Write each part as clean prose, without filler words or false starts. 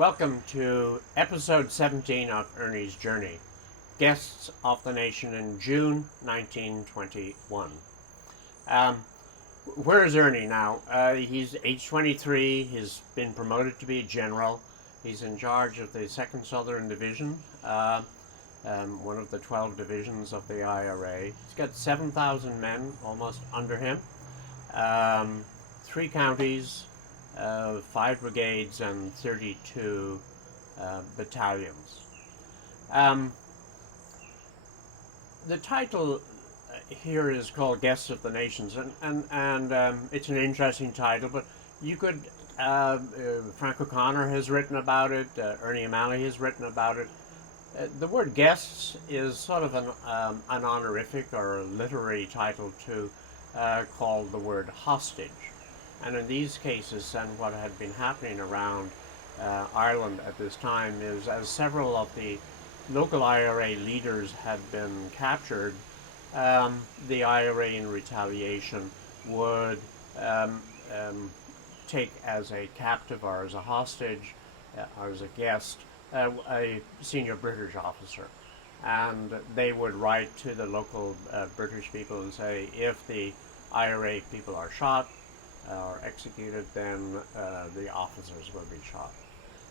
Welcome to episode 17 of Ernie's Journey, Guests of the Nation in June 1921. Where is Ernie now? He's age 23, he's been promoted to be a general, he's in charge of the 2nd Southern Division, one of the 12 divisions of the IRA. He's got 7,000 men almost under him, 3 counties, 5 brigades and 32 battalions. The title here is called Guests of the Nations, and it's an interesting title, but you could, Frank O'Connor has written about it, Ernie O'Malley has written about it. The word guests is sort of an honorific or a literary title to called the word hostage. And in these cases, and what had been happening around Ireland at this time is, as several of the local IRA leaders had been captured, the IRA in retaliation would take as a captive or as a hostage or as a guest a senior British officer. And they would write to the local British people and say, if the IRA people are shot, or executed, then the officers will be shot.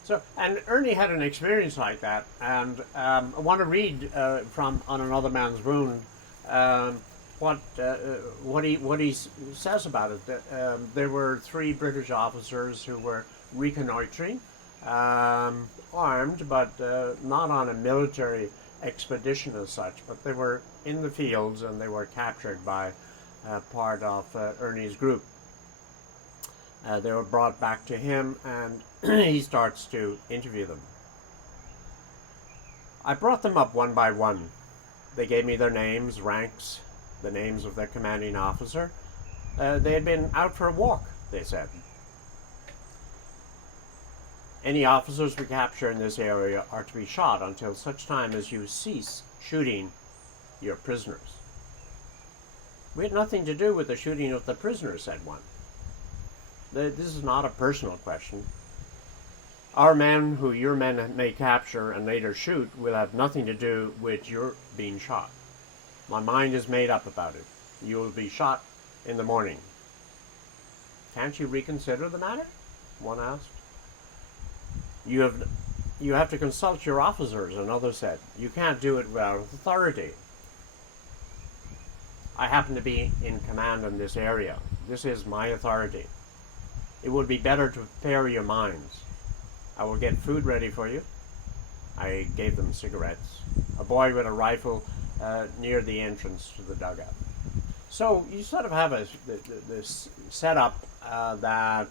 So, and Ernie had an experience like that, and I want to read from On Another Man's Wound what he says about it. There were 3 British officers who were reconnoitering, armed, but not on a military expedition as such, but they were in the fields and they were captured by part of Ernie's group. They were brought back to him, and he starts to interview them. I brought them up one by one. They gave me their names, ranks, the names of their commanding officer. They had been out for a walk, they said. Any officers we capture in this area are to be shot until such time as you cease shooting your prisoners. We had nothing to do with the shooting of the prisoners, said one. This is not a personal question. Our men, who your men may capture and later shoot, will have nothing to do with your being shot. My mind is made up about it. You will be shot in the morning. Can't you reconsider the matter? One asked. You have to consult your officers, another said. You can't do it without authority. I happen to be in command in this area. This is my authority. It would be better to prepare your minds. I will get food ready for you. I gave them cigarettes. A boy with a rifle near the entrance to the dugout. So you sort of have this setup that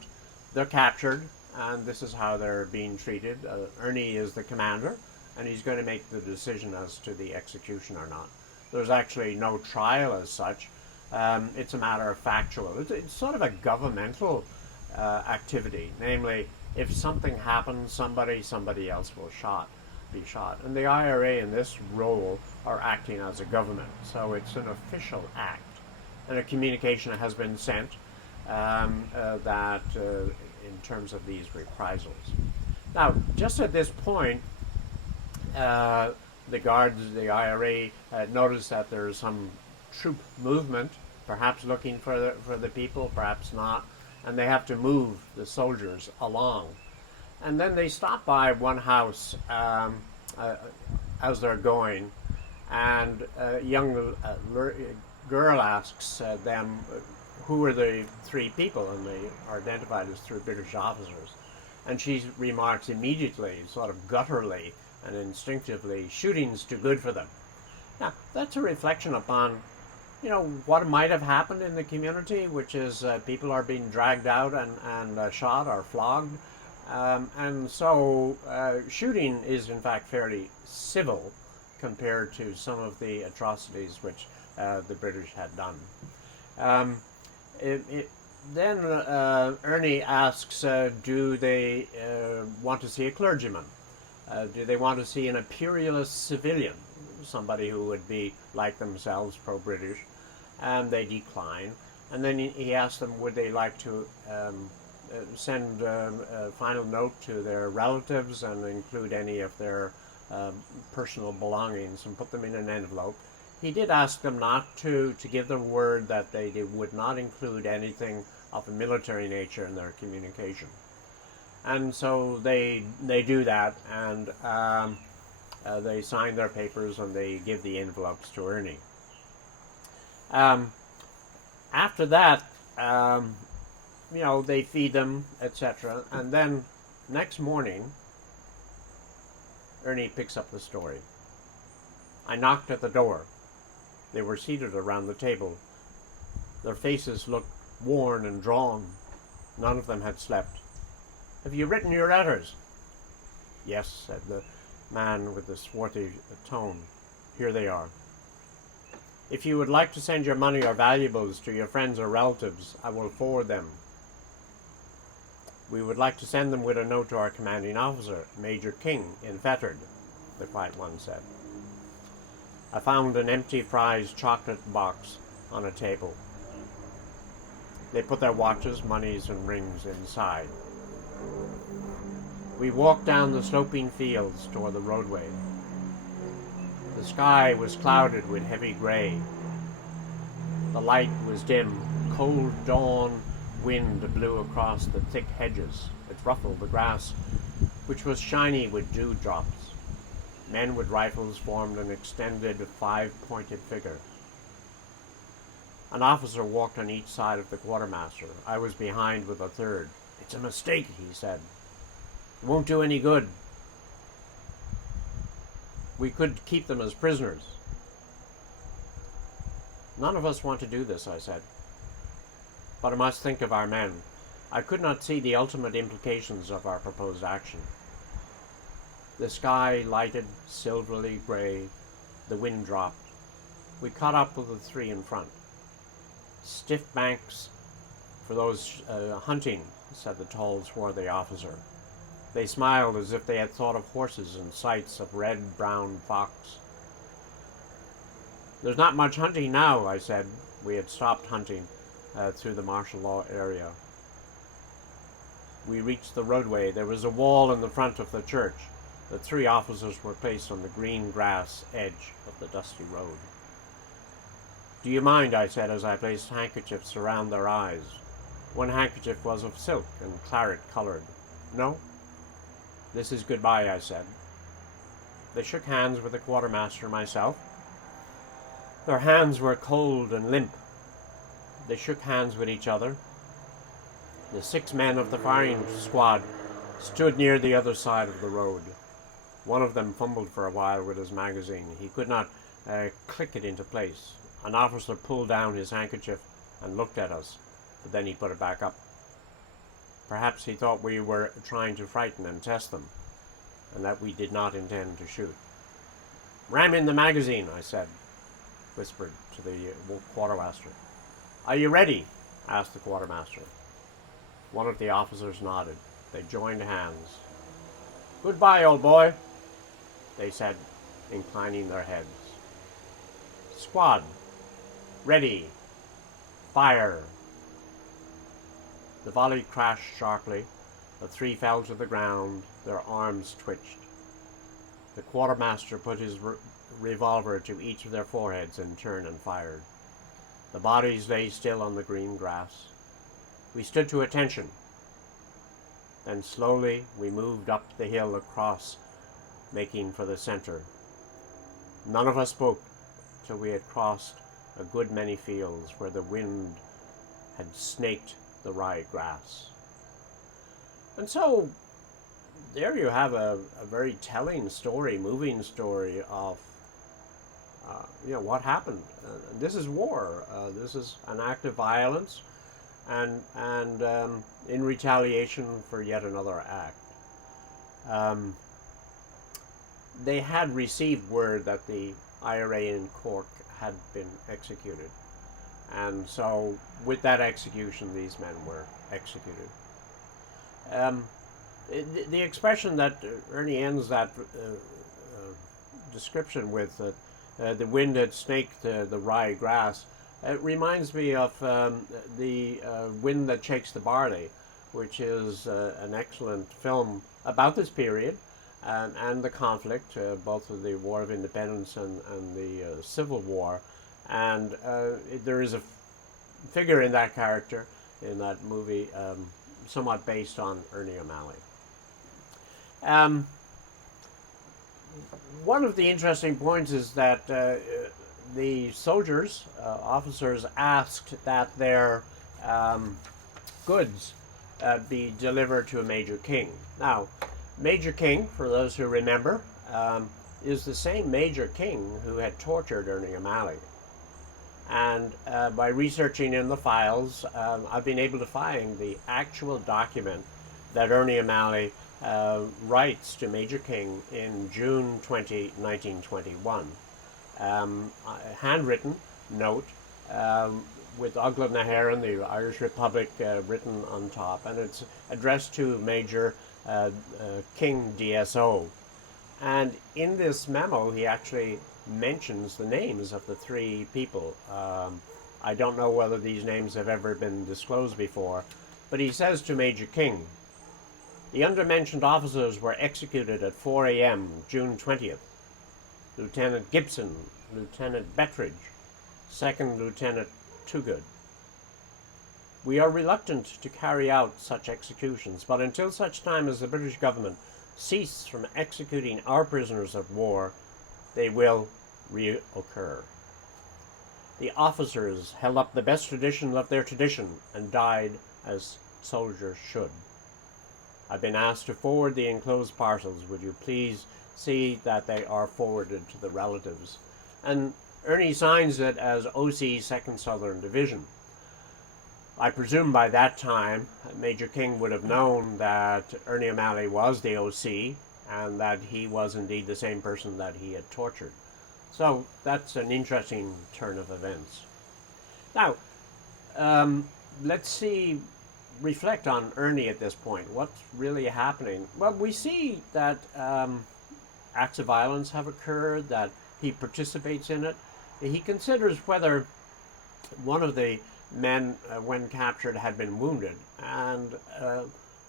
they're captured, and this is how they're being treated. Ernie is the commander, and he's going to make the decision as to the execution or not. There's actually no trial as such. It's a matter of factual. It's sort of a governmental activity, namely, if something happens, somebody else will be shot. And the IRA in this role are acting as a government, so it's an official act. And a communication has been sent that in terms of these reprisals. Now, just at this point, the guards, the IRA, notice that there is some troop movement, perhaps looking for the people, perhaps not. And they have to move the soldiers along. And then they stop by one house as they're going, and a young girl asks them who are the 3 people, and they are identified as 3 British officers. And she remarks immediately, sort of gutturally and instinctively, shooting's too good for them. Now, that's a reflection upon what might have happened in the community, which is people are being dragged out and shot or flogged. And so shooting is in fact fairly civil compared to some of the atrocities which the British had done. Then Ernie asks, do they want to see a clergyman? Do they want to see an imperialist civilian, somebody who would be like themselves, pro-British? And they decline. And then he asked them, would they like to send a final note to their relatives and include any of their personal belongings and put them in an envelope. He did ask them not to give them word that they would not include anything of a military nature in their communication. And so they do that, and they sign their papers and they give the envelopes to Ernie. After that, they feed them, etc. And then next morning, Ernie picks up the story. I knocked at the door. They were seated around the table. Their faces looked worn and drawn. None of them had slept. "Have you written your letters?" "Yes," said the man with the swarthy tone. "Here they are. If you would like to send your money or valuables to your friends or relatives, I will forward them. We would like to send them with a note to our commanding officer, Major King, in Fetard," the quiet one said. I found an empty Fry's chocolate box on a table. They put their watches, monies, and rings inside. We walked down the sloping fields toward the roadway. The sky was clouded with heavy gray. The light was dim. Cold dawn wind blew across the thick hedges. It ruffled the grass, which was shiny with dewdrops. Men with rifles formed an extended five-pointed figure. An officer walked on each side of the quartermaster. I was behind with a third. "It's a mistake," he said. "It won't do any good. We could keep them as prisoners." "None of us want to do this," I said. "But I must think of our men." I could not see the ultimate implications of our proposed action. The sky lighted silverly gray. The wind dropped. We caught up with the three in front. "Stiff banks for those hunting," said the tall, swarthy officer. They smiled as if they had thought of horses and sights of red-brown fox. "There's not much hunting now," I said. We had stopped hunting through the martial law area. We reached the roadway. There was a wall in the front of the church. The three officers were placed on the green grass edge of the dusty road. "Do you mind?" I said as I placed handkerchiefs around their eyes. One handkerchief was of silk and claret-colored. "No? This is goodbye," I said. They shook hands with the quartermaster and myself. Their hands were cold and limp. They shook hands with each other. The 6 men of the firing squad stood near the other side of the road. One of them fumbled for a while with his magazine. He could not click it into place. An officer pulled down his handkerchief and looked at us, but then he put it back up. Perhaps he thought we were trying to frighten and test them, and that we did not intend to shoot. "Ram in the magazine," I said, whispered to the quartermaster. "Are you ready?" asked the quartermaster. One of the officers nodded. They joined hands. "Goodbye, old boy," they said, inclining their heads. "Squad, ready, fire." The volley crashed sharply. The 3 fell to the ground. Their arms twitched. The quartermaster put his revolver to each of their foreheads in turn and fired. The bodies lay still on the green grass. We stood to attention. Then slowly we moved up the hill across, making for the center. None of us spoke till we had crossed a good many fields where the wind had snaked the rye grass. And so there you have a very telling story, moving story of what happened. This is war. This is an act of violence, and in retaliation for yet another act. They had received word that the IRA in Cork had been executed, and so with that execution, these men were executed. The expression that Ernie ends that description with, the wind had snaked the rye grass, it reminds me of the wind that shakes the barley. which is an excellent film about this period and the conflict, both of the War of Independence and the Civil War. And there is a figure in that character in that movie somewhat based on Ernie O'Malley. One of the interesting points is that the soldiers, officers, asked that their goods be delivered to Major King. Now, Major King, for those who remember, is the same Major King who had tortured Ernie O'Malley. And by researching in the files, I've been able to find the actual document that Ernie O'Malley writes to Major King in June 20, 1921. A handwritten note with Ogla na hÉireann, the Irish Republic, written on top, and it's addressed to Major King DSO. And in this memo, he actually mentions the names of the three people. I don't know whether these names have ever been disclosed before, but he says to Major King, "The undermentioned officers were executed at 4 a.m. June 20th. Lieutenant Gibson, Lieutenant Bettridge, Second Lieutenant Toogood. We are reluctant to carry out such executions, but until such time as the British government cease from executing our prisoners of war, they will reoccur. The officers held up the best tradition of their tradition and died as soldiers should. I've been asked to forward the enclosed parcels. Would you please see that they are forwarded to the relatives?" And Ernie signs it as OC 2nd Southern Division. I presume by that time Major King would have known that Ernie O'Malley was the OC and that he was indeed the same person that he had tortured. So that's an interesting turn of events. Now, let's reflect on Ernie at this point. What's really happening? Well, we see that acts of violence have occurred, that he participates in it. He considers whether one of the men, when captured, had been wounded, and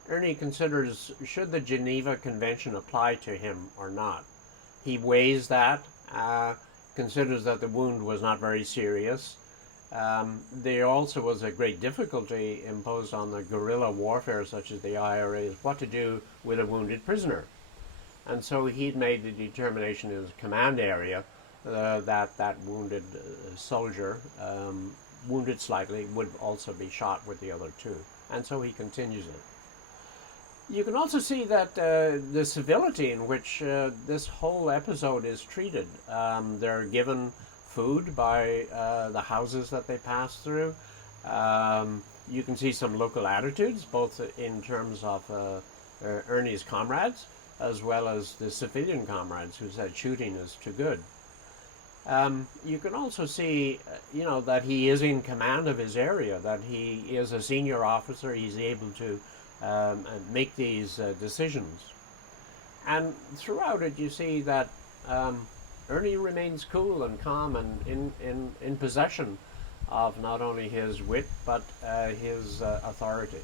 Ernie considers should the Geneva Convention apply to him or not. He weighs that, considers that the wound was not very serious. There also was a great difficulty imposed on the guerrilla warfare, such as the IRA, what to do with a wounded prisoner. And so he'd made the determination in his command area that wounded soldier, wounded slightly, would also be shot with the other two. And so he continues it. You can also see that the civility in which this whole episode is treated. They're given food by the houses that they pass through. You can see some local attitudes, both in terms of Ernie's comrades, as well as the civilian comrades who said shooting is too good. You can also see, that he is in command of his area, that he is a senior officer, he's able to make these decisions. And throughout it, you see that Ernie remains cool and calm and in possession of not only his wit, but his authority.